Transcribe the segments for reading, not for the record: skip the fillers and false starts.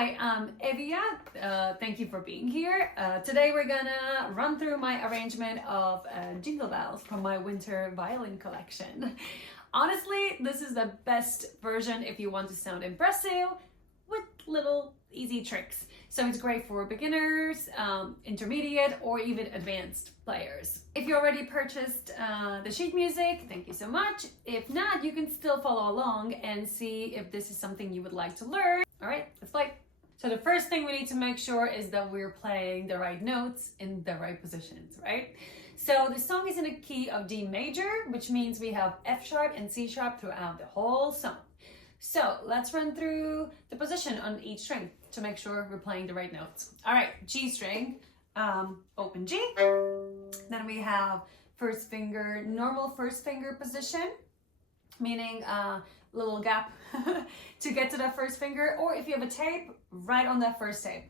Hi, I'm EVIA. Thank you for being here. Today we're gonna run through my arrangement of Jingle Bells from my Winter Violin Collection. Honestly, this is the best version if you want to sound impressive with little easy tricks. So it's great for beginners, intermediate, or even advanced players. If you already purchased the sheet music, thank you so much. If not, you can still follow along and see if this is something you would like to learn. All right, let's play. So the first thing we need to make sure is that we're playing the right notes in the right positions, right? So the song is in a key of D major, which means we have F sharp and C sharp throughout the whole song. So let's run through the position on each string to make sure we're playing the right notes. All right, G string, open G. Then we have first finger, normal first finger position, meaning little gap to get to that first finger, or if you have a tape, right on that first tape.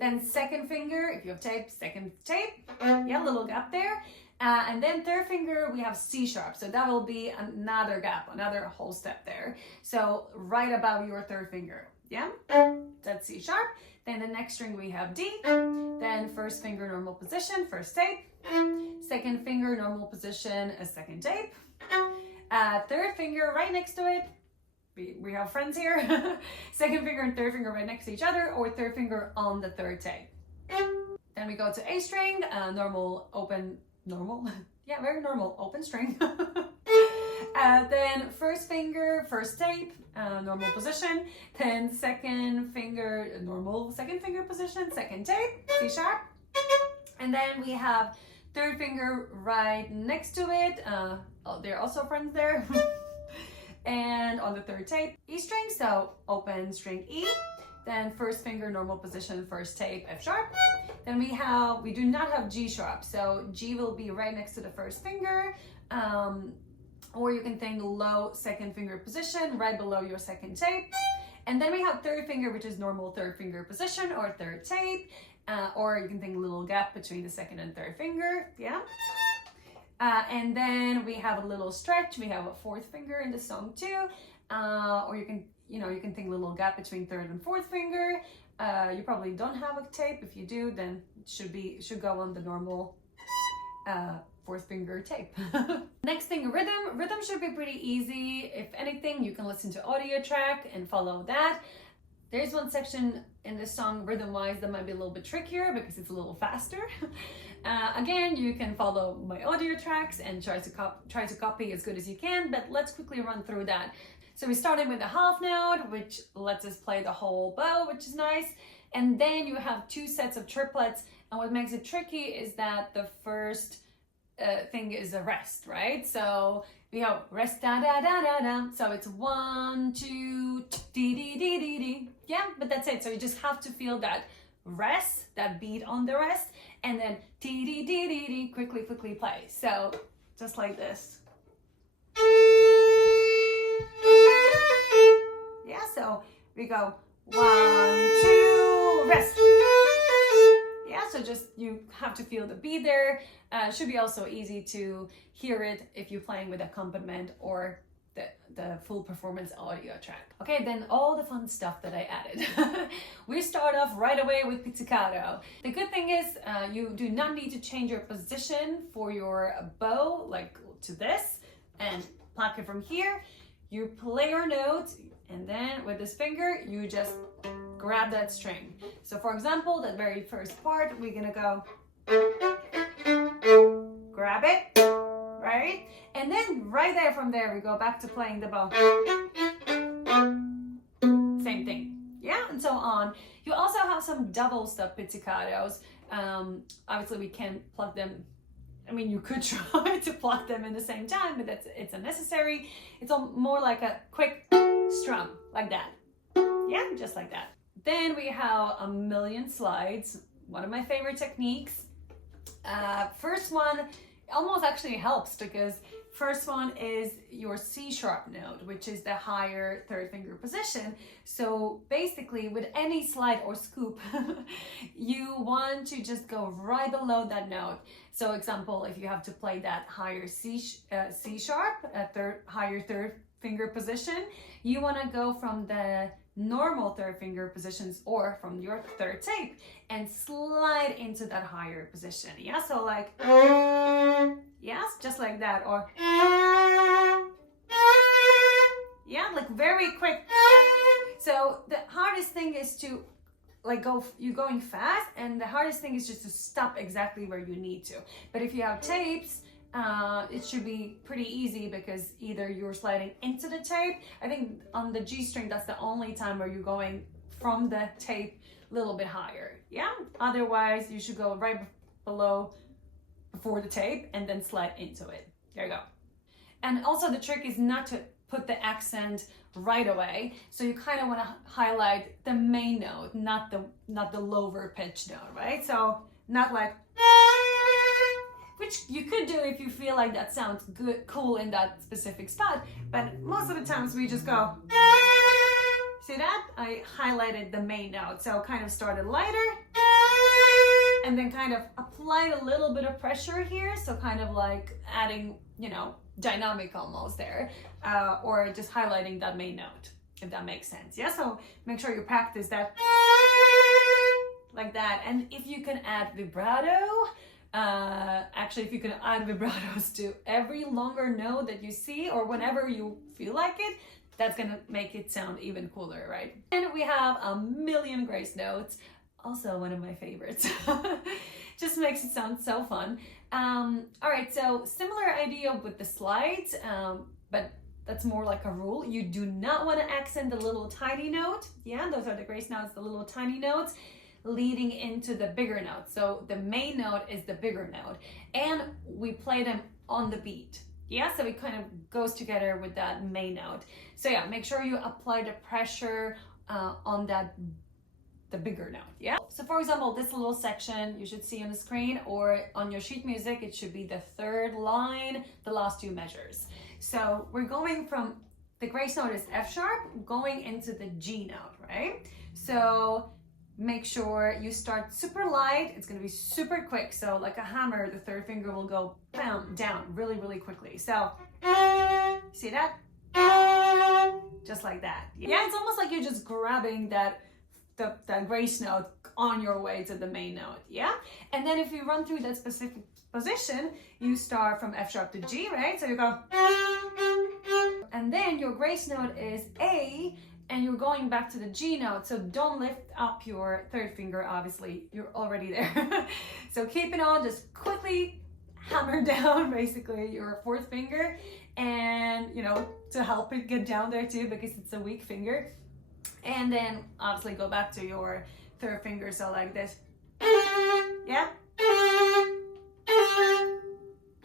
Then second finger, if you have tape, second tape, yeah, little gap there. And then third finger, we have C sharp. So that will be another gap, another whole step there. So right above your third finger, yeah? That's C sharp. Then the next string we have D. Then first finger, normal position, first tape. Second finger, normal position, a second tape. Third finger right next to it. We have friends here. Second finger and third finger right next to each other, or third finger on the third tape. Then we go to A string, normal, open, normal. Yeah, very normal, open string. Then first finger, first tape, normal position. Then second finger, normal second finger position, second tape, C sharp. And then we have third finger right next to it. They're also friends there. And on the third tape, E string, so open string E. Then first finger, normal position, first tape, F sharp. Then we do not have G sharp, so G will be right next to the first finger. Or you can think low second finger position, right below your second tape. And then we have third finger, which is normal third finger position or third tape. Or you can think a little gap between the second and third finger, yeah? And then we have a little stretch. We have a fourth finger in the song too. Or you can think a little gap between third and fourth finger. You probably don't have a tape. If you do, then it should go on the normal fourth finger tape. Next thing, rhythm. Rhythm should be pretty easy. If anything, you can listen to audio track and follow that. There's one section in this song, rhythm-wise, that might be a little bit trickier because it's a little faster. Again, you can follow my audio tracks and try to copy as good as you can, but let's quickly run through that. So we started with a half note, which lets us play the whole bow, which is nice. And then you have two sets of triplets. And what makes it tricky is that the first thing is a rest, right? So we have rest, da da da da da. So it's 1, 2, dee dee dee dee dee. Yeah, but that's it. So you just have to feel that rest, that beat on the rest, and then dee dee dee dee dee. Quickly play. So just like this. Yeah, so we go 1, 2, rest. Yeah, so just you have to feel the beat there. Should be also easy to hear it if you're playing with accompaniment or the full performance audio track. Okay, then all the fun stuff that I added. We start off right away with pizzicato. The good thing is you do not need to change your position for your bow, like to this, and pluck it from here. You play your note, and then with this finger, you just grab that string. So for example, that very first part, we're gonna go, grab it, right? And then right there, from there, we go back to playing the bow. Same thing, yeah, and so on. You also have some double step pizzicatos. Obviously we can't pluck them. I mean, you could try to pluck them in the same time, but it's unnecessary. It's more like a quick strum, like that. Yeah, just like that. Then we have a million slides, one of my favorite techniques. First one almost actually helps because first one is your C sharp note, which is the higher third finger position. So basically with any slide or scoop, you want to just go right below that note. So example, if you have to play that higher C sharp, higher third finger position, you want to go from the normal third finger positions or from your third tape and slide into that higher position. Yeah, so like, yes, just like that, or yeah, like very quick. So the hardest thing is to like you're going fast, and the hardest thing is just to stop exactly where you need to. But if you have tapes, it should be pretty easy because either you're sliding into the tape. I think on the G string, that's the only time where you're going from the tape a little bit higher. Yeah, otherwise you should go right before the tape and then slide into it. There you go. And also the trick is not to put the accent right away. So you kind of want to highlight the main note, not the lower pitch note, right? So not like, which you could do if you feel like that sounds good, cool in that specific spot. But most of the times we just go, see that? I highlighted the main note. So kind of started lighter and then kind of applied a little bit of pressure here. So kind of like adding, you know, dynamic almost there, or just highlighting that main note, if that makes sense. Yeah, so make sure you practice that like that. And if you can add vibrato, actually if you can add vibratos to every longer note that you see or whenever you feel like it, that's gonna make it sound even cooler, right? And we have a million grace notes, also one of my favorites. Just makes it sound so fun. All right, so similar idea with the slides, but that's more like a rule. You do not want to accent the little tiny note. Yeah, those are the grace notes, the little tiny notes leading into the bigger note. So the main note is the bigger note, and we play them on the beat. Yeah, so it kind of goes together with that main note. So yeah, make sure you apply the pressure on the bigger note. Yeah, so for example, this little section you should see on the screen or on your sheet music, it should be the third line, the last two measures. So we're going from the grace note is F sharp going into the G note, right? So make sure you start super light. It's going to be super quick. So like a hammer, the third finger will go bam, down really, really quickly. So see that? Just like that. Yeah, it's almost like you're just grabbing that grace note on your way to the main note. Yeah, and then if you run through that specific position, you start from F sharp to G, right? So you go, and then your grace note is A, and you're going back to the G note. So don't lift up your third finger, obviously you're already there. So keep it on, just quickly hammer down basically your fourth finger, and you know, to help it get down there too, because it's a weak finger. And then obviously go back to your third finger, so like this. Yeah,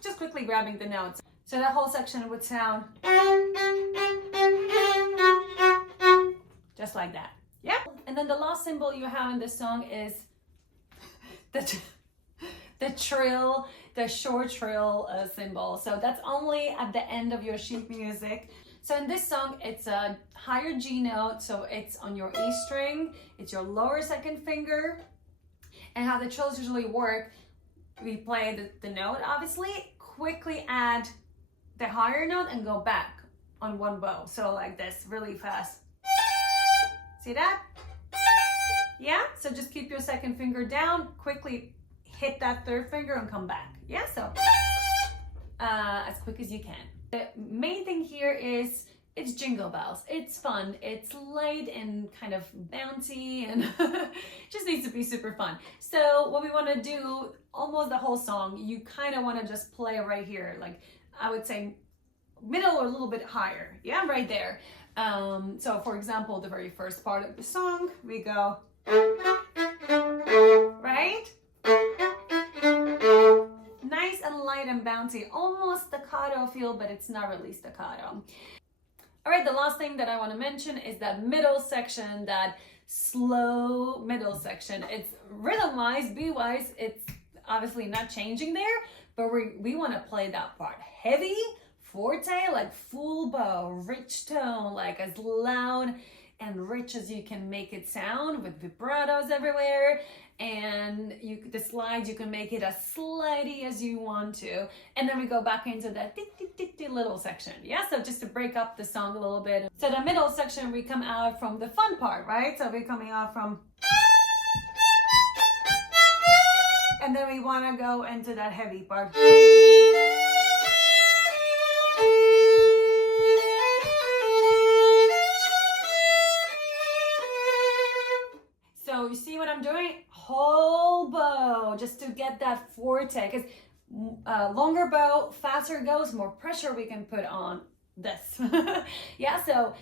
just quickly grabbing the notes. So that whole section would sound just like that. Yeah, and then the last symbol you have in this song is the trill, the short trill symbol. So that's only at the end of your sheet music. So in this song, it's a higher G note, so it's on your E string, it's your lower second finger. And how the trills usually work, we play the note, obviously, quickly add the higher note and go back on one bow. So like this, really fast. See that? Yeah, so just keep your second finger down, quickly hit that third finger and come back. Yeah, so as quick as you can. The main thing here is it's Jingle Bells. It's fun, it's light and kind of bouncy, and just needs to be super fun. So what we want to do almost the whole song, you kind of want to just play right here, like I would say middle or a little bit higher. Yeah, right there. So for example, the very first part of the song, we go, right? Nice and light and bouncy, almost staccato feel, but it's not really staccato. All right, the last thing that I want to mention is that middle section, that slow middle section. It's rhythm-wise, beat-wise, it's obviously not changing there, but we want to play that part heavy, forte, like full bow, rich tone, like as loud and rich as you can make it sound, with vibratos everywhere. And the slides, you can make it as slidey as you want to. And then we go back into that little section. Yeah, so just to break up the song a little bit. So the middle section, we come out from the fun part, right? So we're coming out from, and then we want to go into that heavy part. So you see what I'm doing? Whole bow, just to get that forte, because longer bow, faster goes, more pressure we can put on this. Yeah, so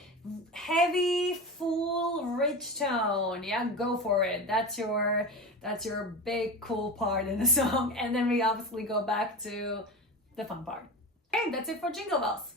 heavy, full, rich tone. Yeah, go for it. That's your big cool part in the song. And then we obviously go back to the fun part. Okay, that's it for Jingle Bells.